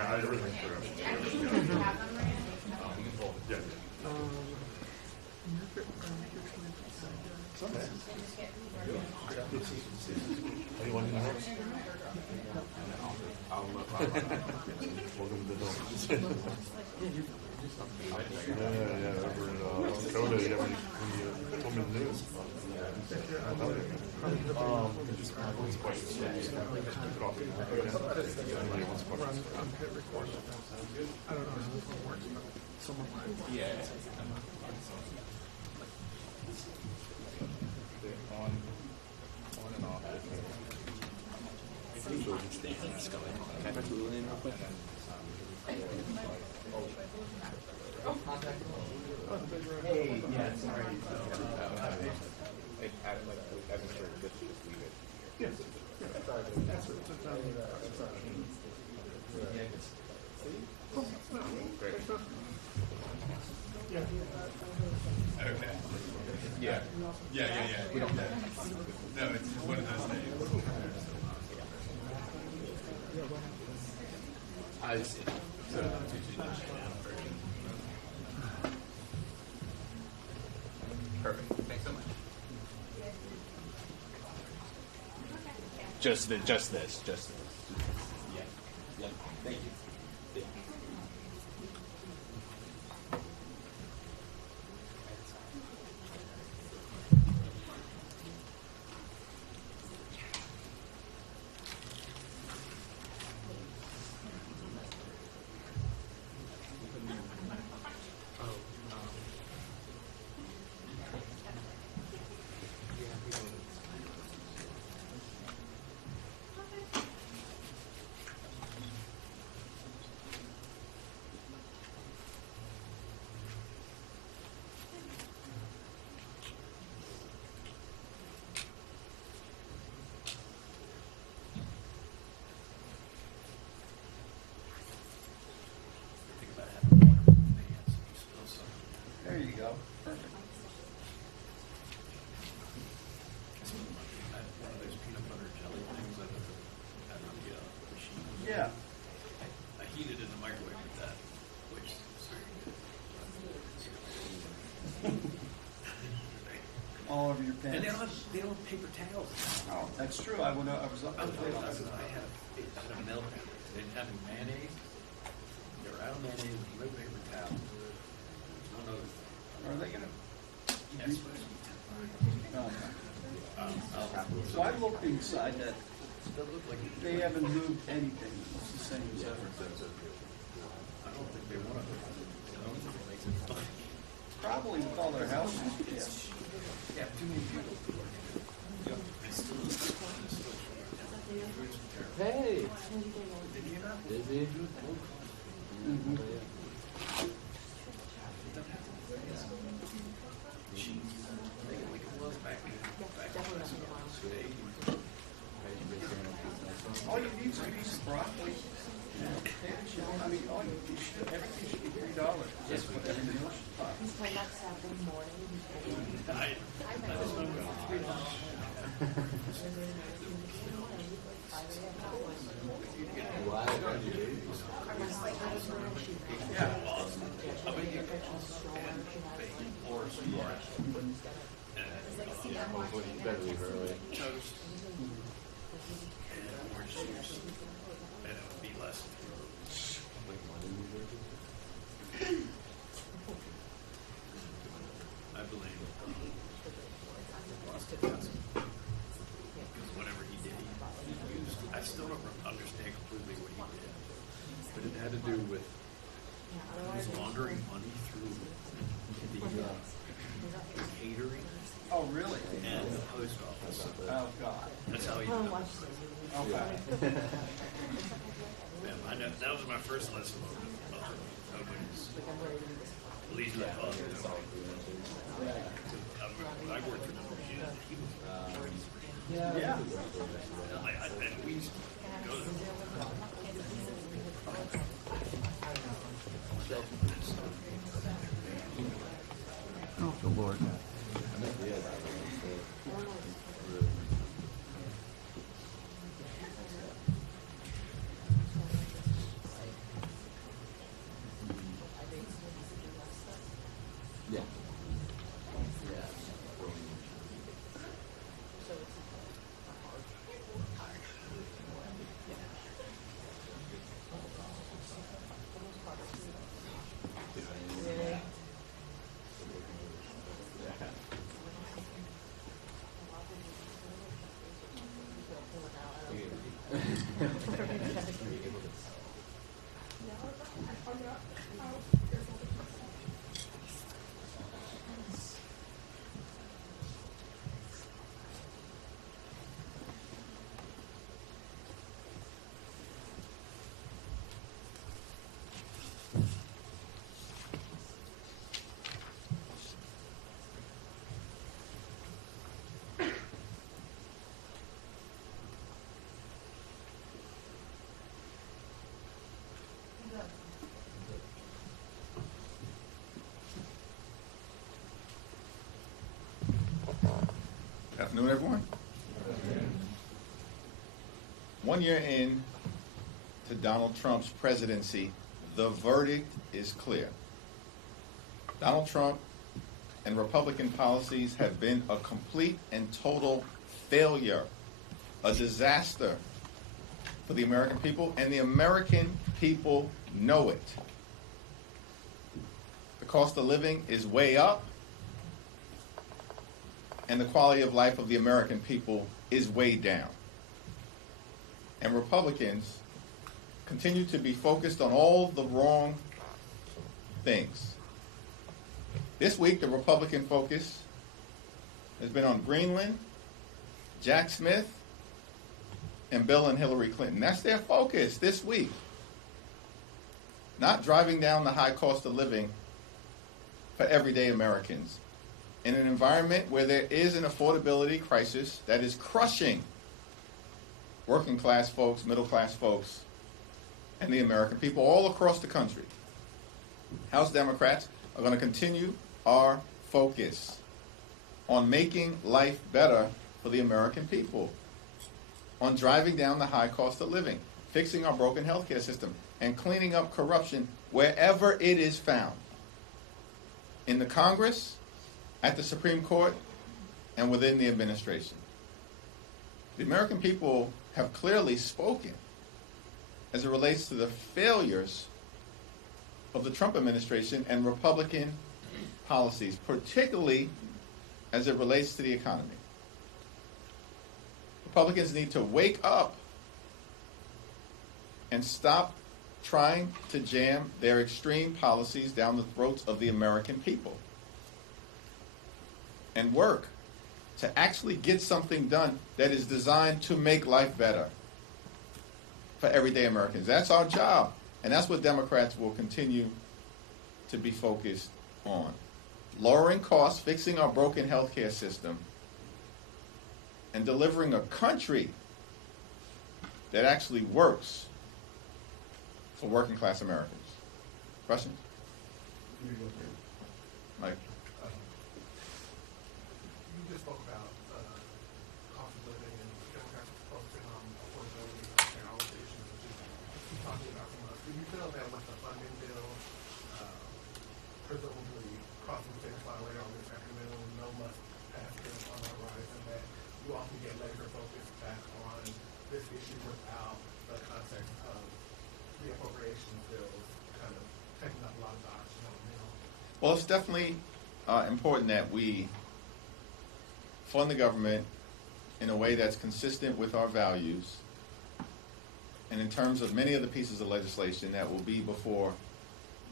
Yeah, everything's for us. Yeah. Anyone in the house? Welcome to the house. Yeah, over in Coda, yeah, when you told me the news. Just questions. Coffee. I don't know how this one works, but someone might. Yeah. On and off. Can I put the in real quick? Hey, yeah, sorry. I'm sure just leave it. Yes. That's what it's Great. Yeah. Okay. Yeah. Yeah. We don't. No, it's one of those days. I see. Perfect. Thanks so much. Just this. Yeah. Thank you. Yeah. There you go. Perfect. One of those peanut butter jelly things that had on the machine. Yeah. I heated in the microwave with that, which is very good. All over your pants. And they don't have paper towels. Oh, that's true. I was up I there. had a meltdown. They didn't have any mayonnaise. They were out of mayonnaise, no paper towel. One other thing. Are they gonna? Yes, supposed to be So I looked inside that. They haven't moved anything. It's the same as ever. I don't think they want to. I don't think it makes it fun. Probably with all their houses. Yeah. Yeah, too many people. Hey! Busy? Mm-hmm. All you need is a piece of broccoli. I mean, everything should be $3. Just put everything else in the pot. Hopefully you better leave early. Toast and orange juice, and it would be less. I believe lost it. Because whatever he did, he used. I still don't understand completely what he did, but it had to do with he was laundering money through the catering Oh, really? and the post office. Oh, God. That's how he did it. Okay. Man, I know that was my first lesson of nobody's leisure fund. I worked for number he was Yeah. and we used to go to Oh, the Lord. Good afternoon, everyone. 1 year in to Donald Trump's presidency, the verdict is clear. Donald Trump and Republican policies have been a complete and total failure, a disaster for the American people, and the American people know it. The cost of living is way up, and the quality of life of the American people is way down. And Republicans continue to be focused on all the wrong things. This week, the Republican focus has been on Greenland, Jack Smith, and Bill and Hillary Clinton. That's their focus this week. Not driving down the high cost of living for everyday Americans in an environment where there is an affordability crisis that is crushing working class folks, middle class folks, and the American people all across the country. House Democrats are going to continue our focus on making life better for the American people, on driving down the high cost of living, fixing our broken healthcare system, and cleaning up corruption wherever it is found. In the Congress, at the Supreme Court, and within the administration. The American people have clearly spoken as it relates to the failures of the Trump administration and Republican policies, particularly as it relates to the economy. Republicans need to wake up and stop trying to jam their extreme policies down the throats of the American people and work to actually get something done that is designed to make life better for everyday Americans. That's our job, and that's what Democrats will continue to be focused on. Lowering costs, fixing our broken healthcare system, and delivering a country that actually works for working class Americans. Questions? Mike? You just spoke about cost of living and Democrats focusing on affordability and all the issues that you're talking about from us. Do you feel that with the funding bill, presumably crossing the finish line later on this afternoon, no must pass bill on the horizon, that you all can get laser focused back on this issue without the context of the appropriations bills kind of taking up a lot of the oxygen on the bill? Well, it's definitely important that we fund the government in a way that's consistent with our values. And in terms of many of the pieces of legislation that will be before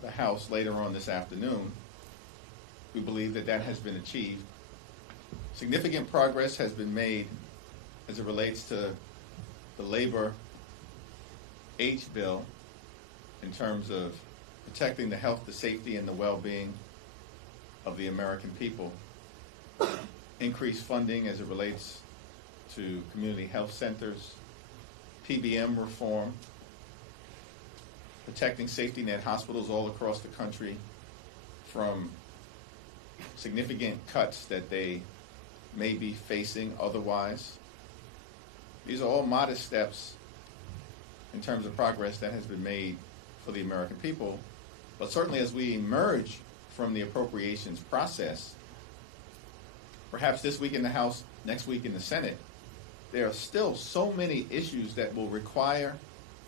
the House later on this afternoon, we believe that that has been achieved. Significant progress has been made as it relates to the labor H bill in terms of protecting the health, the safety, and the well-being of the American people. Increased funding as it relates to community health centers, PBM reform, protecting safety net hospitals all across the country from significant cuts that they may be facing otherwise. These are all modest steps in terms of progress that has been made for the American people. But certainly as we emerge from the appropriations process, perhaps this week in the House, next week in the Senate, there are still so many issues that will require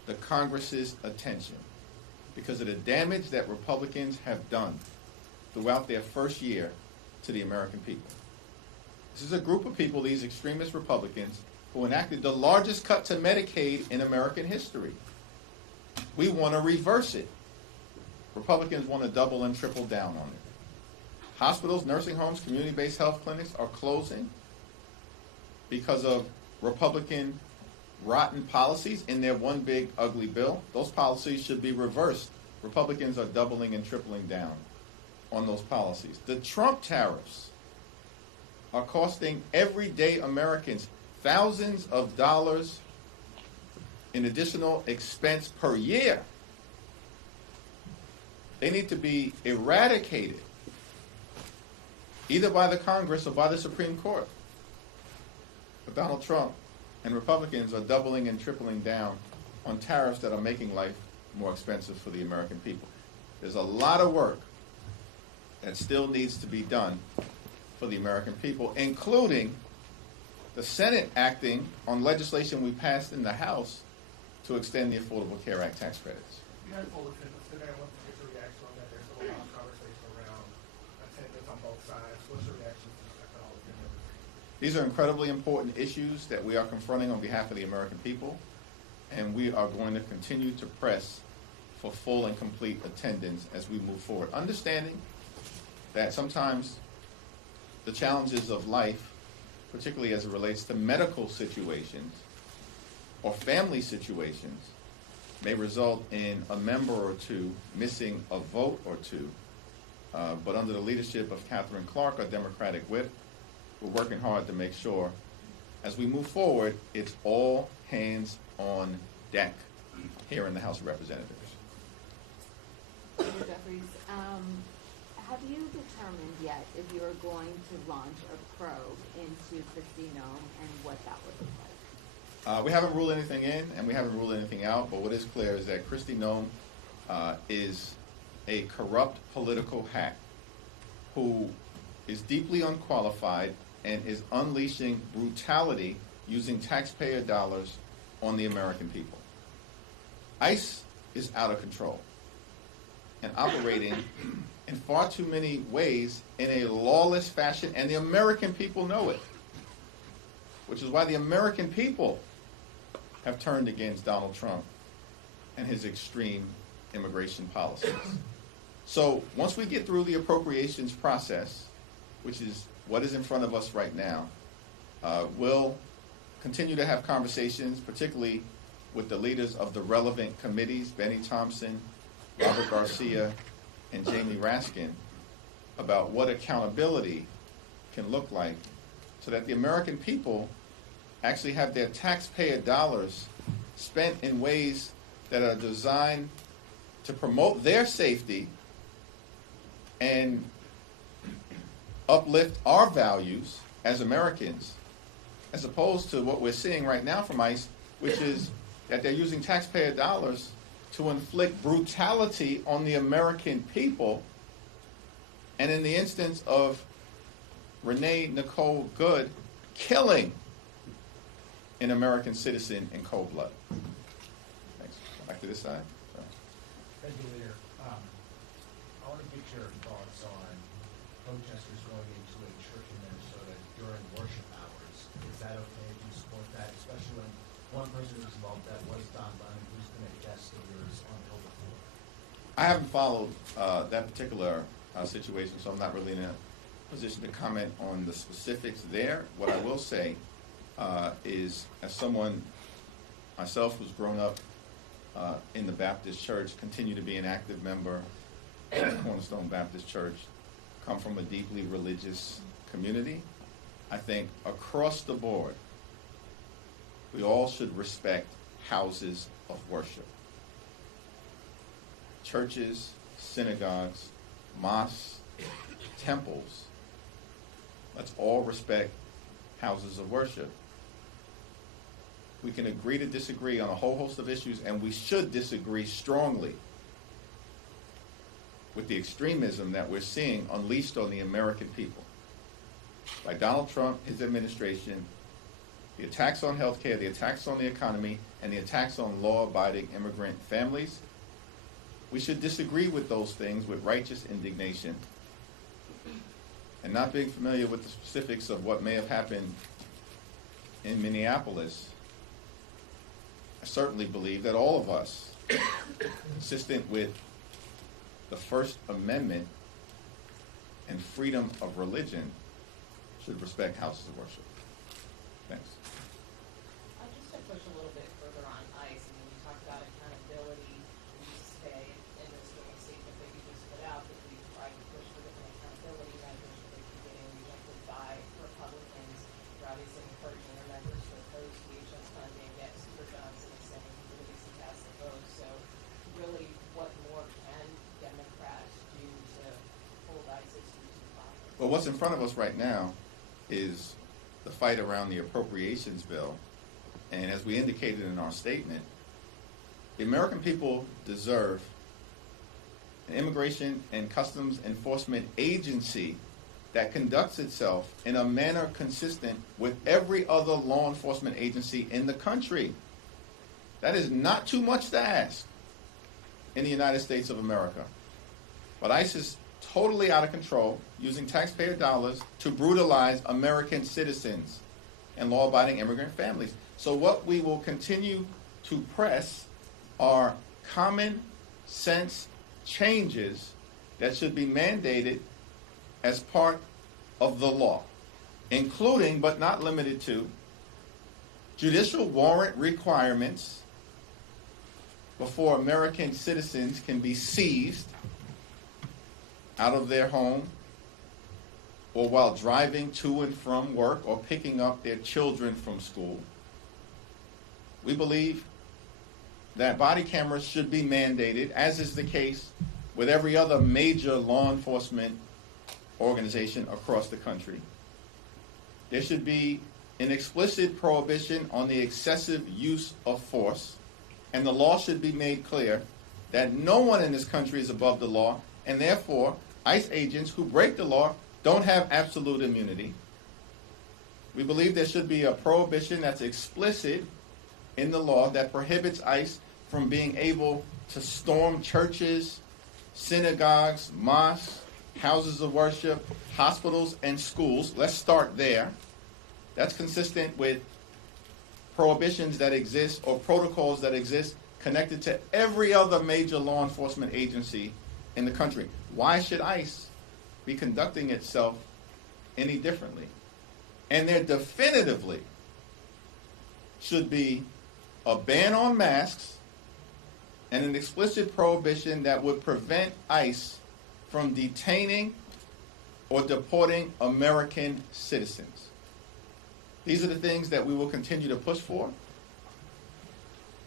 the Congress's attention because of the damage that Republicans have done throughout their first year to the American people. This is a group of people, these extremist Republicans, who enacted the largest cut to Medicaid in American history. We want to reverse it. Republicans want to double and triple down on it. Hospitals, nursing homes, community-based health clinics are closing because of Republican rotten policies in their one big ugly bill. Those policies should be reversed Republicans are doubling and tripling down on those policies. The Trump tariffs are costing everyday Americans thousands of dollars in additional expense per year. They need to be eradicated, either by the Congress or by the Supreme Court. But Donald Trump and Republicans are doubling and tripling down on tariffs that are making life more expensive for the American people. There's a lot of work that still needs to be done for the American people, including the Senate acting on legislation we passed in the House to extend the Affordable Care Act tax credits. You had full attendance today. I want to get your reaction on that. There's a lot of conversation around attendance on both sides. What's your reaction to the technology? These are incredibly important issues that we are confronting on behalf of the American people, and we are going to continue to press for full and complete attendance as we move forward. Understanding that sometimes the challenges of life, particularly as it relates to medical situations or family situations, may result in a member or two missing a vote or two. But under the leadership of Catherine Clark, our Democratic whip, we're working hard to make sure as we move forward, it's all hands on deck here in the House of Representatives. Mr. Jefferies, have you determined yet if you are going to launch a probe into Kristi Noem and what that would look like? We haven't ruled anything in and we haven't ruled anything out, but what is clear is that Kristi Noem is a corrupt political hack who is deeply unqualified and is unleashing brutality using taxpayer dollars on the American people. ICE is out of control and operating in far too many ways in a lawless fashion, and the American people know it, which is why the American people have turned against Donald Trump and his extreme immigration policies. So once we get through the appropriations process, which is what is in front of us right now, we'll continue to have conversations, particularly with the leaders of the relevant committees, Benny Thompson, Robert Garcia, and Jamie Raskin, about what accountability can look like so that the American people actually have their taxpayer dollars spent in ways that are designed to promote their safety and uplift our values as Americans, as opposed to what we're seeing right now from ICE, which is that they're using taxpayer dollars to inflict brutality on the American people. And in the instance of Renee Nicole Good, killing an American citizen in cold blood. Thanks. Back to this side. Thank you, Leader. I want to get your thoughts on protesters going into a church in Minnesota during worship hours. Is that okay? Do you support that? Especially when one person who's involved that was Don Lemon, who's been a guest of yours on Hill before. I haven't followed that particular situation, so I'm not really in a position to comment on the specifics there. What I will say is, as someone myself who's grown up in the Baptist Church, continue to be an active member of Cornerstone Baptist Church, come from a deeply religious community, I think across the board, we all should respect houses of worship. Churches, synagogues, mosques, temples. Let's all respect houses of worship. We can agree to disagree on a whole host of issues, and we should disagree strongly with the extremism that we're seeing unleashed on the American people by Donald Trump, his administration, the attacks on healthcare, the attacks on the economy, and the attacks on law-abiding immigrant families. We should disagree with those things with righteous indignation. And not being familiar with the specifics of what may have happened in Minneapolis, I certainly believe that all of us, consistent with the First Amendment and freedom of religion, should respect houses of worship. Thanks. Just to push a little bit further on ICE, I mean, we talked about accountability, we stay in this what's in front of us right now is the fight around the appropriations bill. And as we indicated in our statement, the American people deserve an immigration and customs enforcement agency that conducts itself in a manner consistent with every other law enforcement agency in the country. That is not too much to ask in the United States of America. But ICE is totally out of control, using taxpayer dollars to brutalize American citizens and law-abiding immigrant families. So what we will continue to press are common sense changes that should be mandated as part of the law, including but not limited to judicial warrant requirements before American citizens can be seized out of their home or while driving to and from work or picking up their children from school. We believe that body cameras should be mandated, as is the case with every other major law enforcement organization across the country. There should be an explicit prohibition on the excessive use of force, and the law should be made clear that no one in this country is above the law, and therefore ICE agents who break the law don't have absolute immunity. We believe there should be a prohibition that's explicit in the law that prohibits ICE from being able to storm churches, synagogues, mosques, houses of worship, hospitals, and schools. Let's start there. That's consistent with prohibitions that exist or protocols that exist connected to every other major law enforcement agency in the country. Why should ICE be conducting itself any differently? And there definitively should be a ban on masks and an explicit prohibition that would prevent ICE from detaining or deporting American citizens. These are the things that we will continue to push for.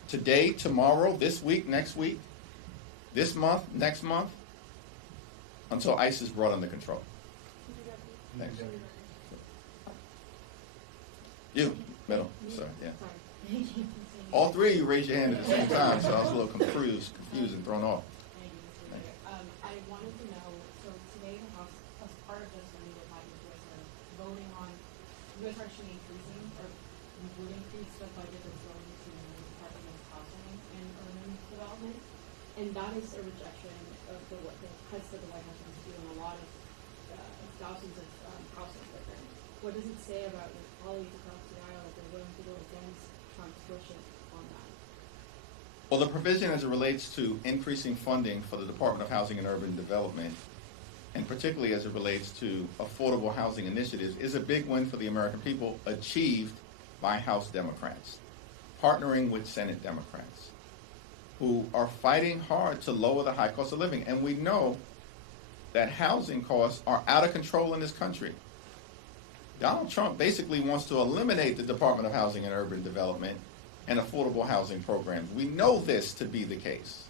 Today, tomorrow, this week, next week, this month, next month, until ICE is brought under control. Thanks. You, middle, sorry, yeah. All three of you raised your hand at the same time, so I was a little confused and thrown off. I wanted to know, so today the House, as part of this, when we were having this, voting on, you guys are actually increasing, or would increase the budget that's going to the Department of Housing and Urban Development, and that is a rejection of the cuts that the White House wants to do on a lot of thousands of housing programs. What does it say about your colleagues across the aisle that they're willing to go against Trump's wishes on that? Well, the provision as it relates to increasing funding for the Department of Housing and Urban Development, and particularly as it relates to affordable housing initiatives, is a big win for the American people, achieved by House Democrats, partnering with Senate Democrats, who are fighting hard to lower the high cost of living. And we know that housing costs are out of control in this country. Donald Trump basically wants to eliminate the Department of Housing and Urban Development and affordable housing programs. We know this to be the case.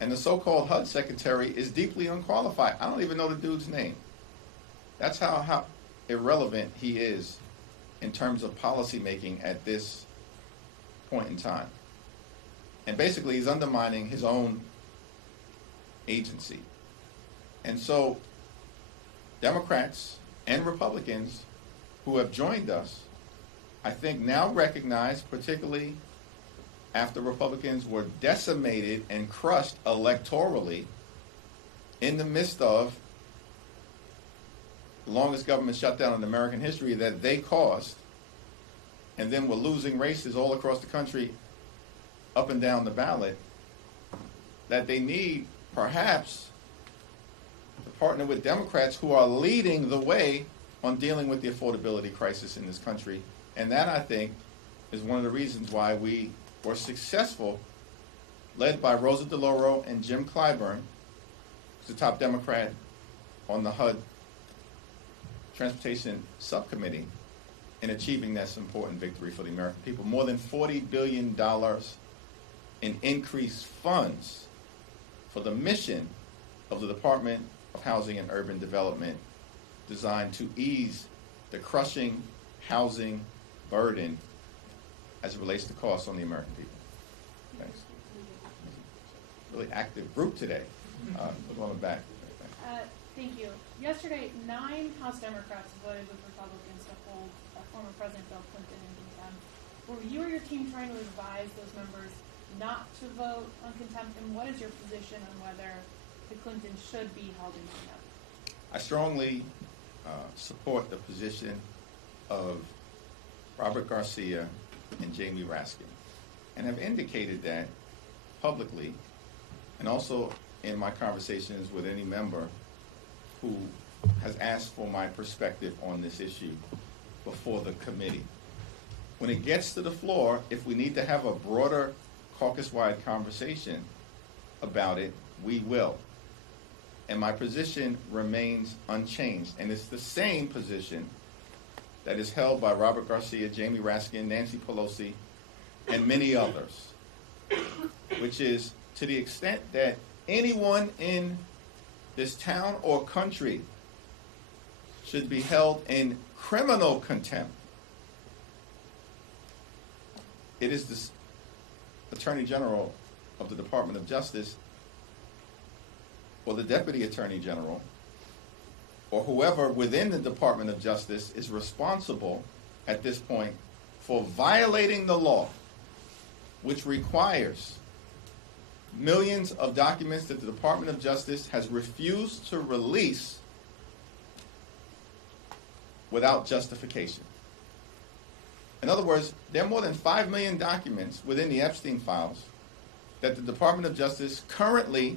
And the so-called HUD secretary is deeply unqualified. I don't even know the dude's name. That's how irrelevant he is in terms of policy making at this point in time. And basically he's undermining his own agency. And so Democrats and Republicans who have joined us, I think now recognize, particularly after Republicans were decimated and crushed electorally in the midst of the longest government shutdown in American history that they caused, and then were losing races all across the country up and down the ballot, that they need perhaps to partner with Democrats who are leading the way on dealing with the affordability crisis in this country. And that, I think, is one of the reasons why we were successful, led by Rosa DeLauro and Jim Clyburn, who's the top Democrat on the HUD Transportation Subcommittee, in achieving this important victory for the American people. More than $40 billion in increased funds for the mission of the Department of Housing and Urban Development designed to ease the crushing housing burden as it relates to costs on the American people. Thanks. Really active group today. Go on the back. Thank you. Yesterday, 9 House Democrats voted with Republicans to hold former President Bill Clinton in contempt. Were you or your team trying to advise those members not to vote on contempt, and what is your position on whether the Clintons should be held in contempt? I strongly support the position of Robert Garcia and Jamie Raskin, and have indicated that publicly, and also in my conversations with any member who has asked for my perspective on this issue before the committee. When it gets to the floor, if we need to have a broader caucus-wide conversation about it, we will. And my position remains unchanged. And it's the same position that is held by Robert Garcia, Jamie Raskin, Nancy Pelosi, and many others, which is to the extent that anyone in this town or country should be held in criminal contempt, it is the Attorney General of the Department of Justice or the Deputy Attorney General or whoever within the Department of Justice is responsible at this point for violating the law, which requires millions of documents that the Department of Justice has refused to release without justification. In other words, there are more than 5 million documents within the Epstein files that the Department of Justice currently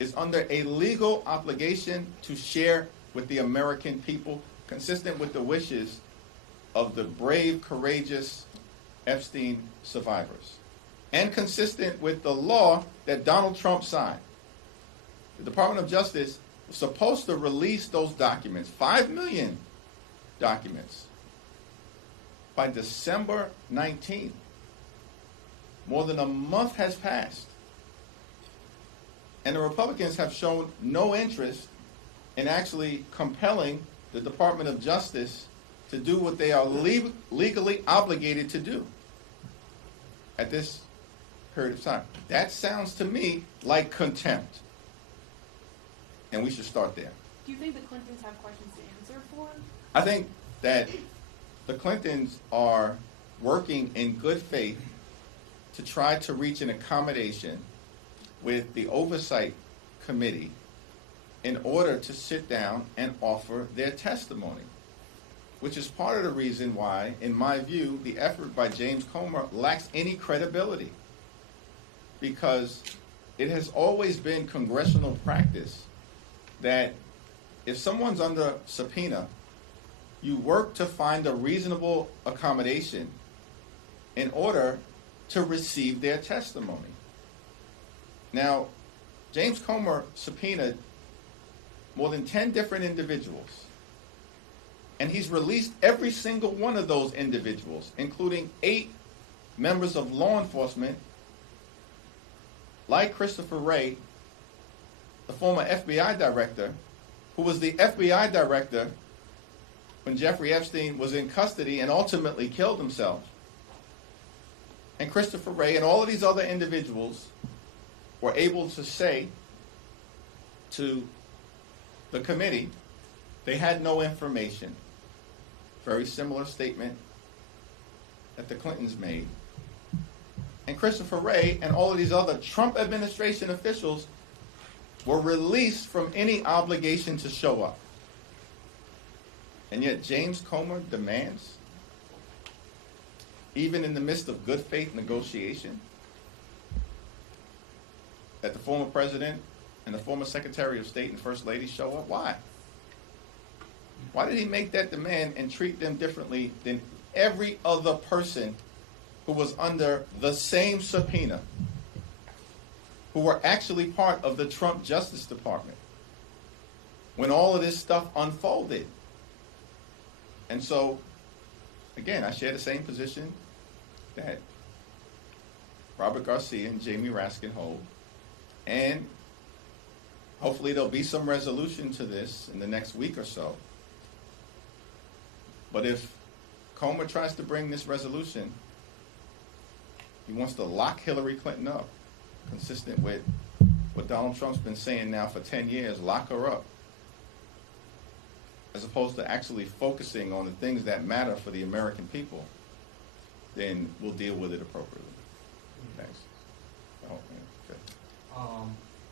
is under a legal obligation to share with the American people, consistent with the wishes of the brave, courageous Epstein survivors, and consistent with the law that Donald Trump signed. The Department of Justice was supposed to release those documents, 5 million documents, by December 19th. More than a month has passed. And the Republicans have shown no interest in actually compelling the Department of Justice to do what they are legally obligated to do at this period of time. That sounds to me like contempt. And we should start there. Do you think the Clintons have questions to answer for? I think that the Clintons are working in good faith to try to reach an accommodation with the Oversight Committee in order to sit down and offer their testimony, which is part of the reason why, in my view, the effort by James Comer lacks any credibility, because it has always been congressional practice that if someone's under subpoena, you work to find a reasonable accommodation in order to receive their testimony. Now, James Comer subpoenaed more than 10 different individuals, and he's released every single one of those individuals, including 8 members of law enforcement, like Christopher Wray, the former FBI director, who was the FBI director when Jeffrey Epstein was in custody and ultimately killed himself. And Christopher Wray and all of these other individuals were able to say to the committee they had no information. Very similar statement that the Clintons made. And Christopher Wray and all of these other Trump administration officials were released from any obligation to show up. And yet James Comer demands, even in the midst of good faith negotiation, that the former president and the former Secretary of State and First Lady show up. Why? Why did he make that demand and treat them differently than every other person who was under the same subpoena, who were actually part of the Trump Justice Department when all of this stuff unfolded? And so, again, I share the same position that Robert Garcia and Jamie Raskin hold, and Hopefully there'll be some resolution to this in the next week or so. But if Comer tries to bring this resolution, he wants to lock Hillary Clinton up, consistent with what Donald Trump's been saying now for 10 years, lock her up, as opposed to actually focusing on the things that matter for the American people, then we'll deal with it appropriately. Thanks. Oh, yeah, okay.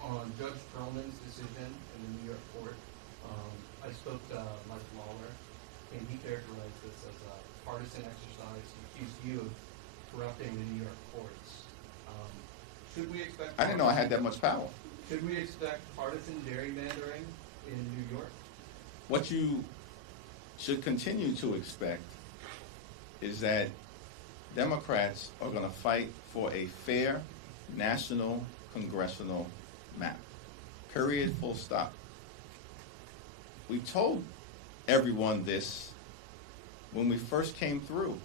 On Judge Perlman's decision in the New York court, I spoke to Mike Lawler, and he characterized this as a partisan exercise. He accused you of corrupting the New York courts. Should we expect? I didn't know I had that much power. Should we expect partisan gerrymandering in New York? What you should continue to expect is that Democrats are going to fight for a fair national congressional map. Period, full stop. We told everyone this when we first came through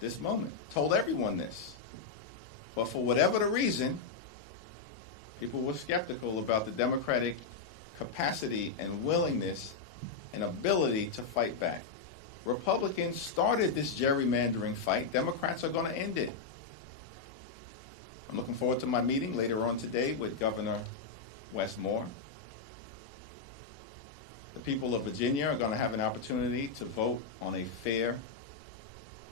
this moment. Told everyone this. But for whatever the reason, people were skeptical about the Democratic capacity and willingness and ability to fight back. Republicans started this gerrymandering fight. Democrats are going to end it. I'm looking forward to my meeting later on today with Governor Wes Moore. The people of Virginia are going to have an opportunity to vote on a fair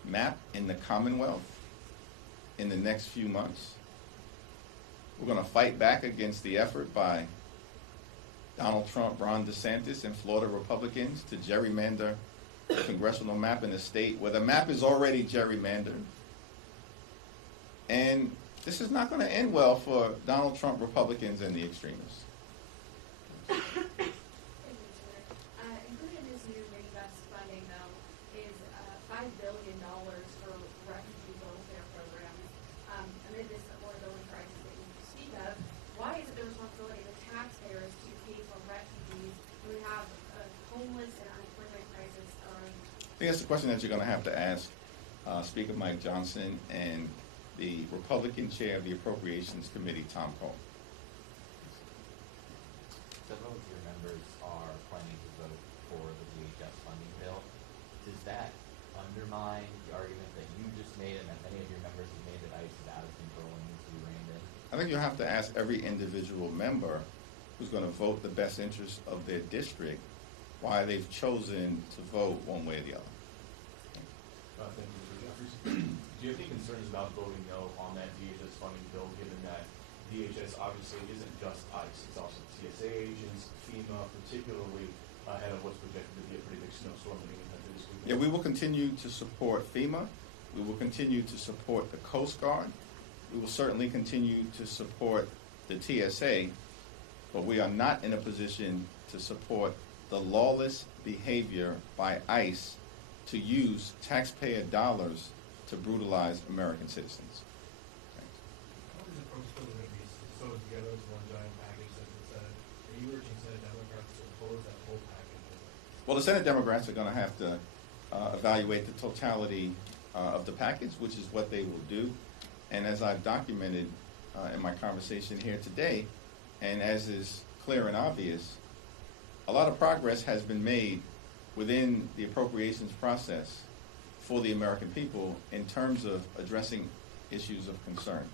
map in the Commonwealth in the next few months. We're going to fight back against the effort by Donald Trump, Ron DeSantis, and Florida Republicans to gerrymander the congressional map in a state where the map is already gerrymandered. And this is not going to end well for Donald Trump Republicans and the extremists. Included in this new reinvest funding, though, is $5 billion for refugee welfare programs. Amid this affordability crisis that you speak of, why is it the responsibility of the taxpayers to pay for refugees when we have a homeless and unemployment crisis? I think that's the question that you're going to have to ask Speaker Mike Johnson and the Republican chair of the Appropriations Committee, Tom Cole. Several of your members are planning to vote for the DHS funding bill. Does that undermine the argument that you just made and that many of your members have made that ICE is out of control and needs to be reined in? I think you'll have to ask every individual member who's going to vote the best interest of their district why they've chosen to vote one way or the other. Thank you, Mr. Jeffries. Do you have any concerns about voting no on that DHS funding bill, given that DHS obviously isn't just ICE, it's also TSA agents, FEMA, particularly ahead of what's projected to be a pretty big snowstorm in the country this weekend? Yeah, we will continue to support FEMA. We will continue to support the Coast Guard. We will certainly continue to support the TSA, but we are not in a position to support the lawless behavior by ICE to use taxpayer dollars to brutalize American citizens. Thanks. How is the approach still going to be sewed together as one giant package, as it said? Are you urging Senate Democrats to oppose that whole package? Well, the Senate Democrats are going to have to evaluate the totality of the package, which is what they will do. And as I've documented in my conversation here today, and as is clear and obvious, a lot of progress has been made within the appropriations process for the American people in terms of addressing issues of concern.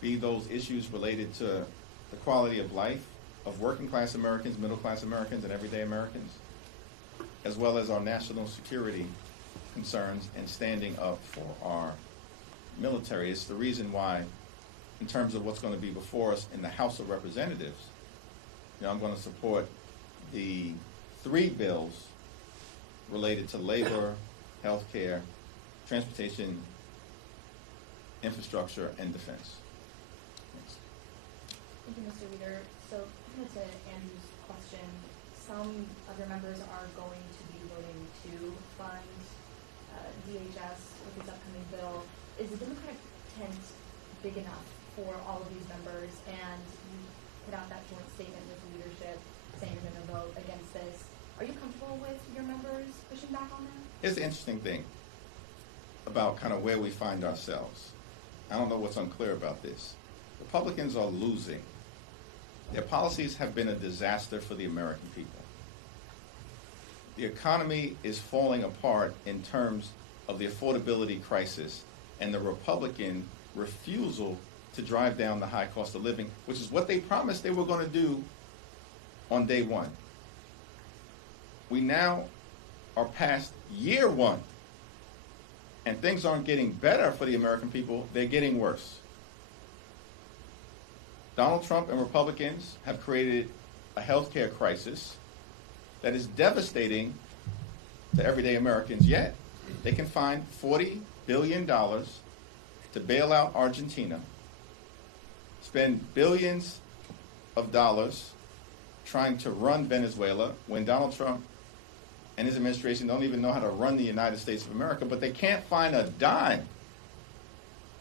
Be those issues related to the quality of life of working class Americans, middle class Americans, and everyday Americans, as well as our national security concerns and standing up for our military. It's the reason why, in terms of what's going to be before us in the House of Representatives, I'm going to support the 3 bills related to labor, health care, transportation, infrastructure, and defense. Thanks. Thank you, Mr. Leader. So, to Andrew's question, some of your members are going to be voting to fund DHS with this upcoming bill. Is the Democratic tent big enough for all of these members? And you put out that joint statement with the leadership saying you're going to vote against this. Are you comfortable with your members pushing back on that? Here's the interesting thing about kind of where we find ourselves. I don't know what's unclear about this. Republicans are losing Their policies have been a disaster for the American people. The economy is falling apart in terms of the affordability crisis and the Republican refusal to drive down the high cost of living, which is what they promised they were going to do on day one. We now are past year one, and things aren't getting better for the American people, they're getting worse. Donald Trump and Republicans have created a healthcare crisis that is devastating to everyday Americans, yet they can find $40 billion to bail out Argentina, spend billions of dollars trying to run Venezuela when Donald Trump and his administration don't even know how to run the United States of America, but they can't find a dime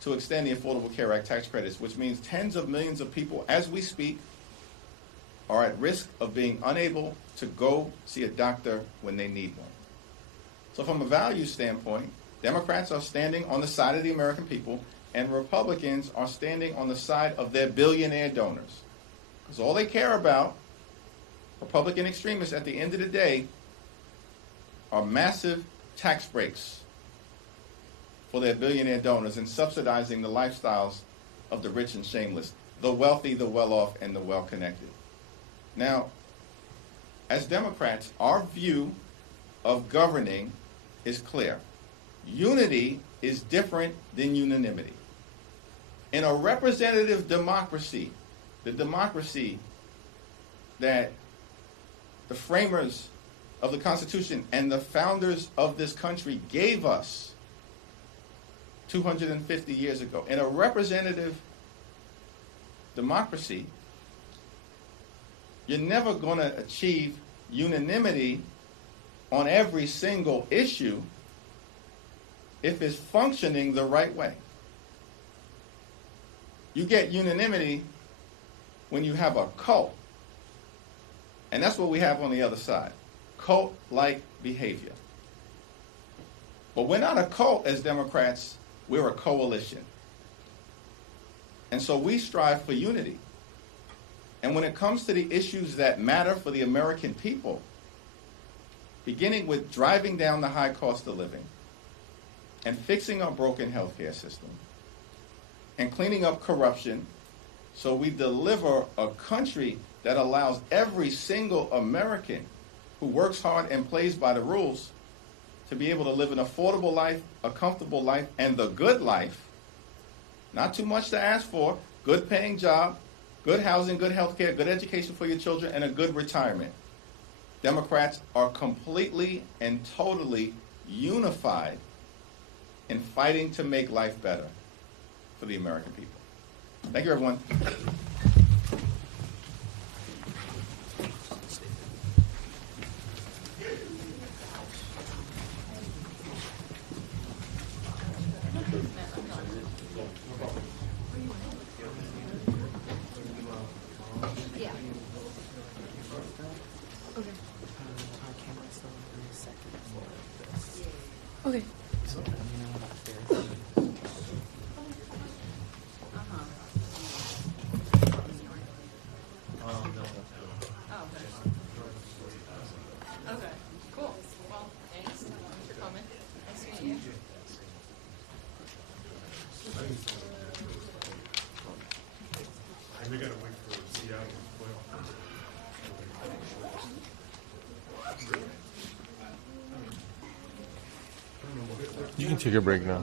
to extend the Affordable Care Act tax credits, which means tens of millions of people, as we speak, are at risk of being unable to go see a doctor when they need one. So from a value standpoint, Democrats are standing on the side of the American people, and Republicans are standing on the side of their billionaire donors. Because all they care about, Republican extremists at the end of the day, are massive tax breaks for their billionaire donors and subsidizing the lifestyles of the rich and shameless, the wealthy, the well-off, and the well-connected. Now, as Democrats, our view of governing is clear. Unity is different than unanimity. In a representative democracy, the democracy that the framers of the Constitution and the founders of this country gave us 250 years ago, in a representative democracy, you're never going to achieve unanimity on every single issue if it's functioning the right way. You get unanimity when you have a cult. And that's what we have on the other side. Cult-like behavior. But we're not a cult as Democrats, we're a coalition. And so we strive for unity. And when it comes to the issues that matter for the American people, beginning with driving down the high cost of living and fixing our broken healthcare system and cleaning up corruption so we deliver a country that allows every single American who works hard and plays by the rules to be able to live an affordable life, a comfortable life, and the good life. Not too much to ask for. Good paying job, good housing, good health care, good education for your children, and a good retirement. Democrats are completely and totally unified in fighting to make life better for the American people. Thank you, everyone. Okay. Okay, cool. Well, thanks for coming. Nice to meet you. And we gotta wait for Seattle as well. You can take a break now.